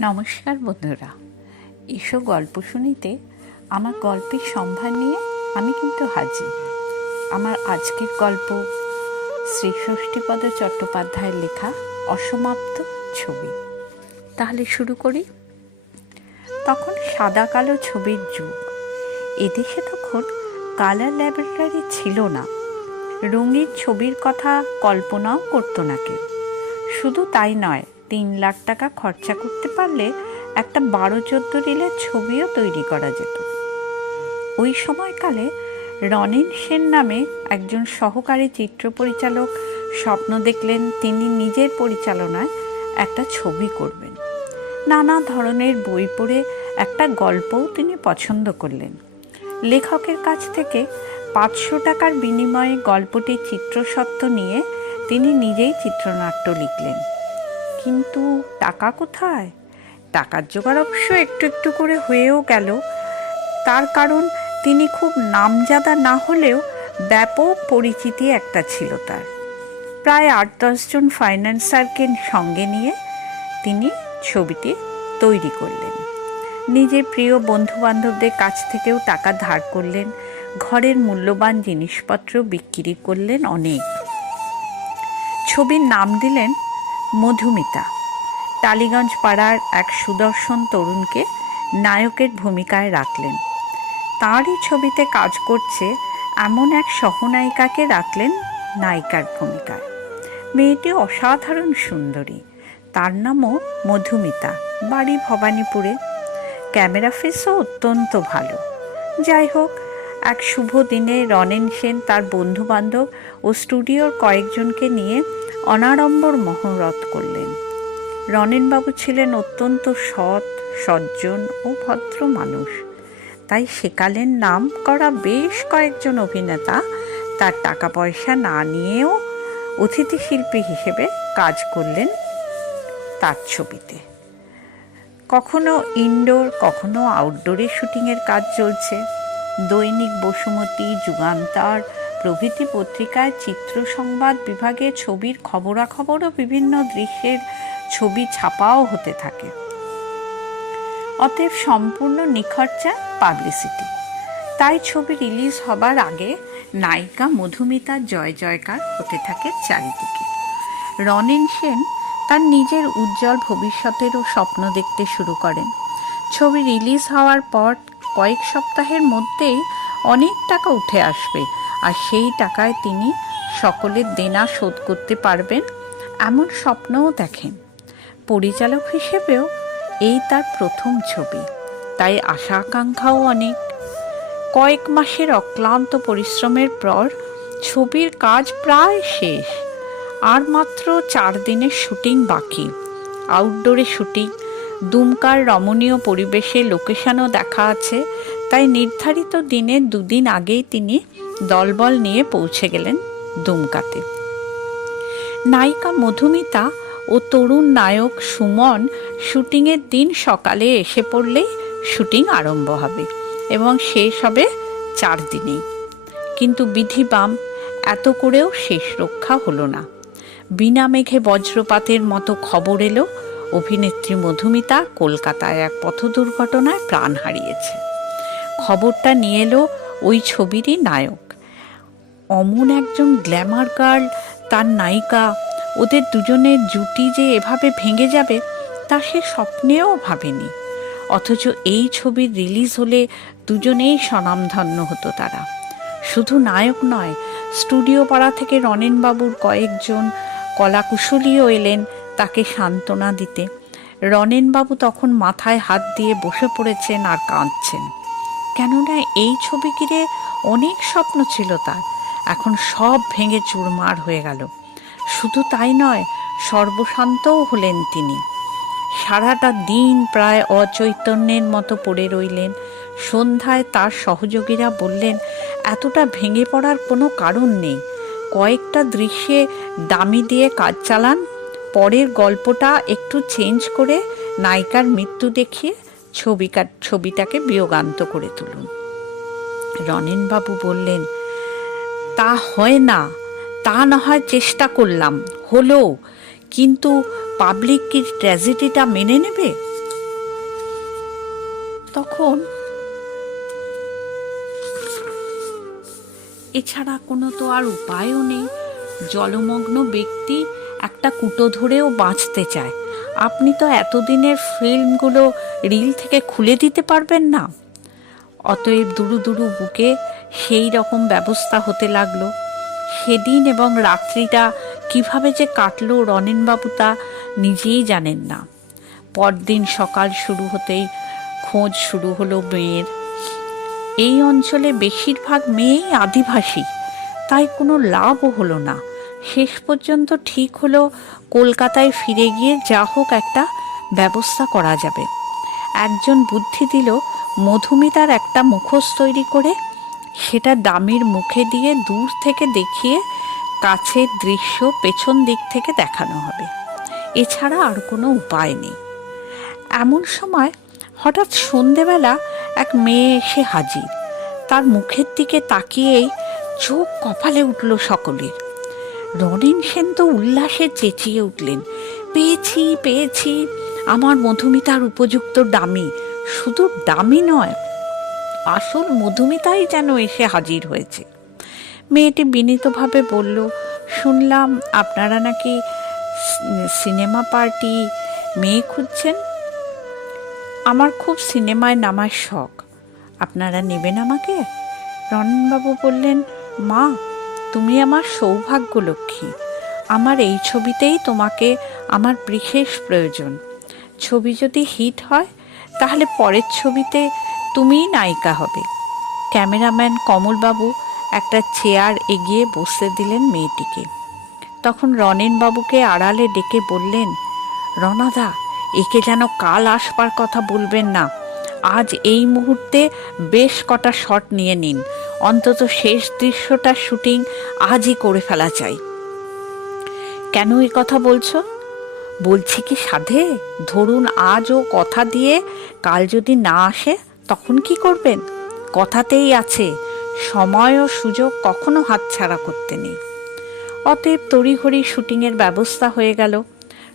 নমস্কার বন্ধুরা। এসো গল্প শুনিতে। আমার গল্পের সম্ভার নিয়ে আমি কিন্তু হাজির। আমার আজকের গল্প শ্রী ষষ্ঠীপদ চট্টোপাধ্যায়ের লেখা অসমাপ্ত ছবি। তাহলে শুরু করি। তখন সাদা কালো ছবির যুগ। এদেশে তখন কালার ল্যাবরেটরি ছিল না। রঙিন ছবির কথা কল্পনাও করতো না কেউ। শুধু তাই নয় তিন লাখ টাকা খরচা করতে পারলে একটা বারো চোদ্দ রিলের ছবিও তৈরি করা যেত। ওই সময়কালে রনেন সেন নামে একজন সহকারী চিত্র পরিচালক স্বপ্ন দেখলেন তিনি নিজের পরিচালনায় একটা ছবি করবেন। নানা ধরনের বই পড়ে একটা গল্পও তিনি পছন্দ করলেন। লেখকের কাছ থেকে পাঁচশো টাকার বিনিময়ে গল্পটির চিত্রসত্ত্ব নিয়ে তিনি নিজেই চিত্রনাট্য লিখলেন। কিন্তু টাকা কোথায়? টাকার জোগাড় অবশ্য একটু একটু করে হয়েও গেল। তার কারণ, তিনি খুব নামজাদা না হলেও ব্যাপক পরিচিতি একটা ছিল তার। প্রায় আট দশজন ফাইন্যান্সারকে সঙ্গে নিয়ে তিনি ছবিটি তৈরি করলেন। নিজের প্রিয় বন্ধুবান্ধবদের কাছ থেকেও টাকা ধার করলেন। ঘরের মূল্যবান জিনিসপত্র বিক্রি করলেন অনেক। ছবির নাম দিলেন মধুমিতা। টালিগঞ্জ পাড়ার এক সুদর্শন তরুণকে নায়কের ভূমিকায় রাখলেন। তাঁরই ছবিতে কাজ করছে এমন এক সহনায়িকাকে রাখলেন নায়িকার ভূমিকায়। মেয়েটি অসাধারণ সুন্দরী। তার নামও মধুমিতা, বাড়ি ভবানীপুরে। ক্যামেরা ফেসও অত্যন্ত ভালো। যাই হোক এক শুভ দিনে রনেন সেন তার বন্ধুবান্ধব ও স্টুডিওর কয়েকজনকে নিয়ে অনাড়ম্বর মহরত করলেন। রনেনবাবু ছিলেন অত্যন্ত সৎ, সজ্জন ও ভদ্র মানুষ। তাই সেকালের নাম করা বেশ কয়েকজন অভিনেতা তার টাকা পয়সা না নিয়েও অতিথি শিল্পী হিসেবে কাজ করলেন তার ছবিতে। কখনো ইনডোর, কখনো আউটডোরে শুটিংয়ের কাজ চলছে। দৈনিক বসুমতী যুগান্তর, প্রভৃতি পত্রিকায় চিত্র সংবাদ বিভাগে ছবির খবরাখবরও বিভিন্ন দৃশ্যের ছবি ছাপাও হতে থাকে। অতএব সম্পূর্ণ নিখরচা পাবলিসিটি। তাই ছবি রিলিজ হবার আগে নায়িকা মধুমিতার জয় জয়কার হতে থাকে চারিদিকে। রনেন সেন তার নিজের উজ্জ্বল ভবিষ্যতেরও স্বপ্ন দেখতে শুরু করেন। ছবি রিলিজ হওয়ার পর কয়েক সপ্তাহের মধ্যেই অনেক টাকা উঠে আসবে, আর সেই টাকায় তিনি সকলের দেনা শোধ করতে পারবেন এমন স্বপ্নও দেখেন। পরিচালক হিসেবেও এই তার প্রথম ছবি, তাই আশা আকাঙ্ক্ষাও অনেক। কয়েক মাসের অক্লান্ত পরিশ্রমের পর ছবির কাজ প্রায় শেষ, আর মাত্র চার দিনের শুটিং বাকি আউটডোরে শুটিং দুমকার রমণীয় পরিবেশে লোকেশনও দেখা আছে। তাই নির্ধারিত দিনে দুদিন আগেই তিনি দলবল নিয়ে পৌঁছে গেলেন দুমকাতে। নায়িকা মধুমিতা ও তরুণ নায়ক সুমন শুটিংয়ের দিন সকালে এসে পড়লেই শুটিং আরম্ভ হবে এবং শেষ হবে চার দিনেই। কিন্তু বিধিবাম, এত করেও শেষ রক্ষা হলো না। বিনা মেঘে বজ্রপাতের মতো খবর এলো অভিনেত্রী মধুমিতা কলকাতায় এক পথ দুর্ঘটনায় প্রাণ হারিয়েছে। খবরটা নিয়ে এলো ওই ছবিরই নায়ক। অমন একজন গ্ল্যামার গার্ল, তার নায়িকা, ওদের দুজনের জুটি যে এভাবে ভেঙে যাবে, তা সে স্বপ্নেও ভাবেনি। অথচ এই ছবির রিলিজ হলে দুজনেই স্বনামধন্য হতো তারা। শুধু নায়ক নয়, স্টুডিও পাড়া থেকে রনেনবাবুর কয়েকজন কলাকুশলীও এলেন তাকে সান্ত্বনা দিতে। রনেনবাবু তখন মাথায় হাত দিয়ে বসে পড়েছেন আর কাঁদছেন। কেননা এই ছবি ঘিরে অনেক স্বপ্ন ছিল তার। এখন সব ভেঙে চুরমার হয়ে গেল। শুধু তাই নয়, সর্বশান্তও হলেন তিনি। সারাটা দিন প্রায় অচৈতন্যের মতো পড়ে রইলেন। সন্ধ্যায় তার সহযোগীরা বললেন, এতটা ভেঙে পড়ার কোনো কারণ নেই। কয়েকটা দৃশ্যে দামি দিয়ে কাজ চালান পরের গল্পটা একটু চেঞ্জ করে নায়িকার মৃত্যু দেখিয়ে ছবিকা ছবিটাকে বিয়োগান্ত করে তুলুন। রনেনবাবু বললেন, তা হয় না, তা না হয় চেষ্টা করলাম, হলো, কিন্তু পাবলিক কি ট্র্যাজেডিটা মেনে নেবে? তখন এছাড়া কোনো তো আর উপায়ও নেই। জলমগ্ন ব্যক্তি একটা কুটো ধরেও বাঁচতে চায়। আপনি তো এতদিনের ফিল্মগুলো রিল থেকে খুলে দিতে পারবেন না। অতএব দুরু দুরু বুকে সেই রকম ব্যবস্থা হতে লাগল। সেদিন এবং রাত্রিটা কীভাবে যে কাটলো রনেনবাবু তা নিজেই জানেন না। পরদিন সকাল শুরু হতেই খোঁজ শুরু হলো মেয়ের। এই অঞ্চলে বেশিরভাগ মেয়েই আদিবাসী, তাই কোনো লাভও হলো না। শেষ পর্যন্ত ঠিক হলো কলকাতায় ফিরে গিয়ে যা হোক একটা ব্যবস্থা করা যাবে। একজন বুদ্ধি দিল, মধুমিতার একটা মুখোশ তৈরি করে সেটা দামির মুখে দিয়ে দূর থেকে দেখিয়ে কাছের দৃশ্য পেছন দিক থেকে দেখানো হবে। এছাড়া আর কোনো উপায় নেই। এমন সময় হঠাৎ সন্ধেবেলা এক মেয়ে এসে হাজির। তার মুখের দিকে তাকিয়েই চোখ কপালে উঠল সকলের। রনিন সেন তো উল্লাসে চেঁচিয়ে উঠলেন। পেয়েছি পেয়েছি, আমার মধুমিতার উপযুক্ত ডামি শুধু ডামি নয়, আসল মধুমিতাই যেন এসে হাজির হয়েছে। মেয়েটি বিনীতভাবে বলল, শুনলাম আপনারা নাকি সিনেমা পার্টি মেয়ে খুঁজছেন? আমার খুব সিনেমায় নামার শখ। আপনারা নেবেন আমাকে? রণবাবু বললেন, মা তুমি আমার সৌভাগ্য লক্ষ্মী। আমার এই ছবিতেই তোমাকে আমার বিশেষ প্রয়োজন। ছবি যদি হিট হয়, তাহলে পরের ছবিতে তুমিই নায়িকা হবে। ক্যামেরাম্যান কমলবাবু একটা চেয়ার এগিয়ে বসতে দিলেন মেয়েটিকে। তখন রনেনবাবুকে আড়ালে ডেকে বললেন রনাদা একে যেন কাল আসবার কথা বলবেন না। আজ এই মুহূর্তে বেশ কটা শট নিয়ে নিন। অন্তত শেষ দৃশ্যটার শুটিং আজই করে ফেলা চাই কেন এই কথা বলছো? বলছি কি সাধে? ধরুন আজ ও কথা দিয়ে কাল যদি না আসে, তখন কি করবেন? কথাতেই আছে, সময় ও সুযোগ কখনো হাতছাড়া করতে নেই। অতএব তড়িঘড়ি শুটিংয়ের ব্যবস্থা হয়ে গেল।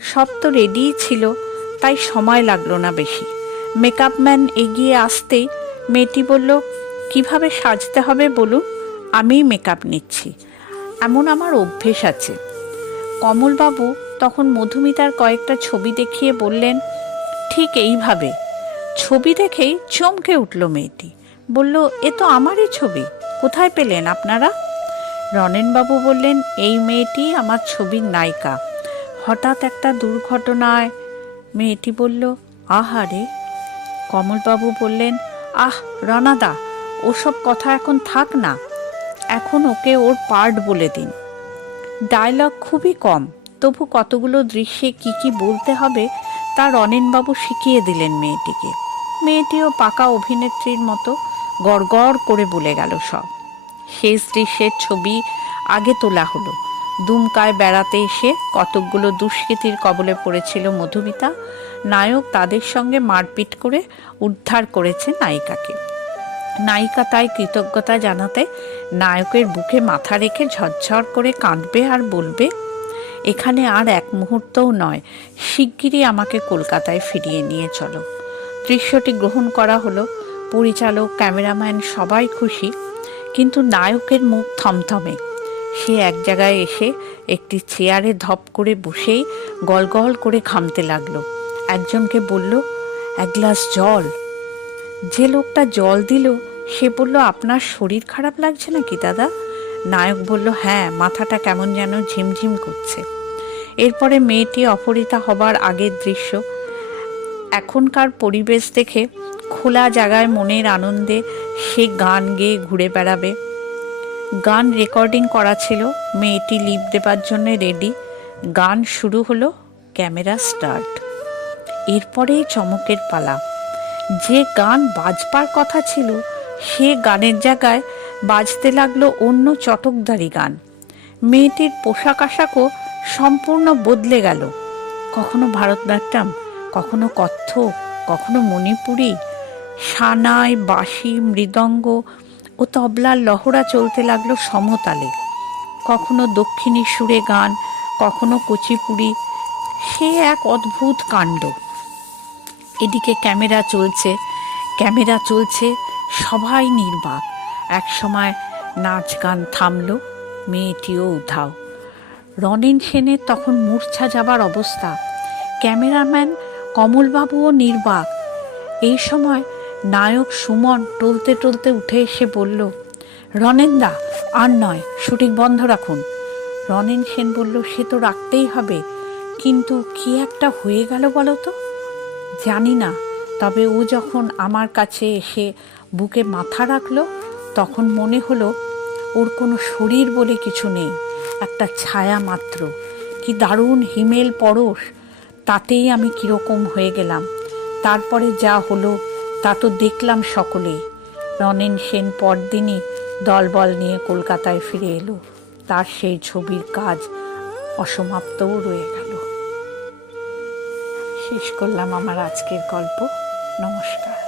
সব তো রেডিই ছিল, তাই সময় লাগল না বেশি। মেকআপ ম্যান এগিয়ে আসতেই মেয়েটি বলল, কীভাবে সাজতে হবে বলুন? আমিই মেকআপ নিচ্ছি। এমন আমার অভ্যেস আছে। কমলবাবু তখন মধুমিতার কয়েকটা ছবি দেখিয়ে বললেন, ঠিক এইভাবে। ছবি দেখেই চমকে উঠল মেয়েটি। বলল, এ তো আমারই ছবি, কোথায় পেলেন আপনারা? রনেনবাবু বললেন, এই মেয়েটি আমার ছবির নায়িকা। হঠাৎ একটা দুর্ঘটনায় মেয়েটি বলল, আহারে কমলবাবু বললেন, আহ রনাদা ওসব কথা এখন থাক না। এখন ওকে ওর পার্ট বলে দিন। ডায়লগ খুবই কম, তবু কতগুলো দৃশ্যে কি কি বলতে হবে তা রনেনবাবু শিখিয়ে দিলেন মেয়েটিকে। মেয়েটিও পাকা অভিনেত্রীর মতো গড়গড় করে বলে গেল সব। শেষ দৃশ্যের ছবি আগে তোলা হলো। দুমকায় বেড়াতে এসে কতকগুলো দুষ্কৃতির কবলে পড়েছিল মধুমিতা নায়ক তাদের সঙ্গে মারপিট করে উদ্ধার করেছে নায়িকাকে। নায়িকা তাই কৃতজ্ঞতা জানাতে নায়কের বুকে মাথা রেখে ঝরঝর করে কাঁদবে আর বলবে, এখানে আর এক মুহূর্তও নয়, শিগগিরই আমাকে কলকাতায় ফিরিয়ে নিয়ে চলো। দৃশ্যটি গ্রহণ করা হলো, পরিচালক, ক্যামেরাম্যান সবাই খুশি, কিন্তু নায়কের মুখ থমথমে। সে এক জায়গায় এসে একটি চেয়ারে ধপ করে বসেই গলগল করে ঘামতে লাগল। একজনকে বলল, এক গ্লাস জল। যে লোকটা জল দিল, সে বলল, আপনার শরীর খারাপ লাগছে নাকি দাদা? নায়ক বলল হ্যাঁ মাথাটা কেমন যেন ঝিমঝিম করছে। এরপরে মেয়েটি অপহৃতা হবার আগের দৃশ্য। এখনকার পরিবেশ দেখে খোলা জায়গায় মনের আনন্দে সে গান গেয়ে ঘুরে বেড়াবে। গান রেকর্ডিং করা ছিল, মেয়েটি লিপ দেবার জন্য রেডি। গান শুরু হলো ক্যামেরা স্টার্ট। এরপরেই চমকের পালা। যে গান বাজবার কথা ছিল, সে গানের জায়গায় বাজতে লাগল অন্য চটকদারি গান। মেয়েটির পোশাক আশাকও সম্পূর্ণ বদলে গেল। কখনো ভারতনাট্যম, কখনো কত্থক কখনো মণিপুরী। সানাই, বাঁশি, মৃদঙ্গ ও তবলার লহরা চলতে লাগল সমতালে। কখনো দক্ষিণী সুরে গান, কখনো কুচিপুড়ি। সে এক অদ্ভুত কাণ্ড। এদিকে ক্যামেরা চলছে। ক্যামেরা চলছে সবাই নির্বাক। এক সময় নাচ গান থামলো, মেয়েটিও উধাও। রনেন সেনের তখন মূর্ছা যাবার অবস্থা। ক্যামেরাম্যান কমলবাবুও নির্বাক। এই সময় নায়ক সুমন টলতে টলতে উঠে এসে বলল, রনেনদা, আর নয়, শুটিং বন্ধ রাখুন। রনেন সেন বলল, সে তো রাখতেই হবে, কিন্তু কি একটা হয়ে গেল বলো তো? জানি না, তবে ও যখন আমার কাছে এসে বুকে মাথা রাখল, তখন মনে হলো ওর কোনো শরীর বলে কিছু নেই, একটা ছায়া মাত্র। কি দারুণ হিমেল পরশ, তাতেই আমি কীরকম হয়ে গেলাম। তারপরে যা হলো, তা তো দেখলাম সকলেই রনেন সেন পরদিনই দলবল নিয়ে কলকাতায় ফিরে এলো। তার সেই ছবির কাজ অসমাপ্তও রয়ে গেল। শেষ করলাম আমার আজকের গল্প। নমস্কার।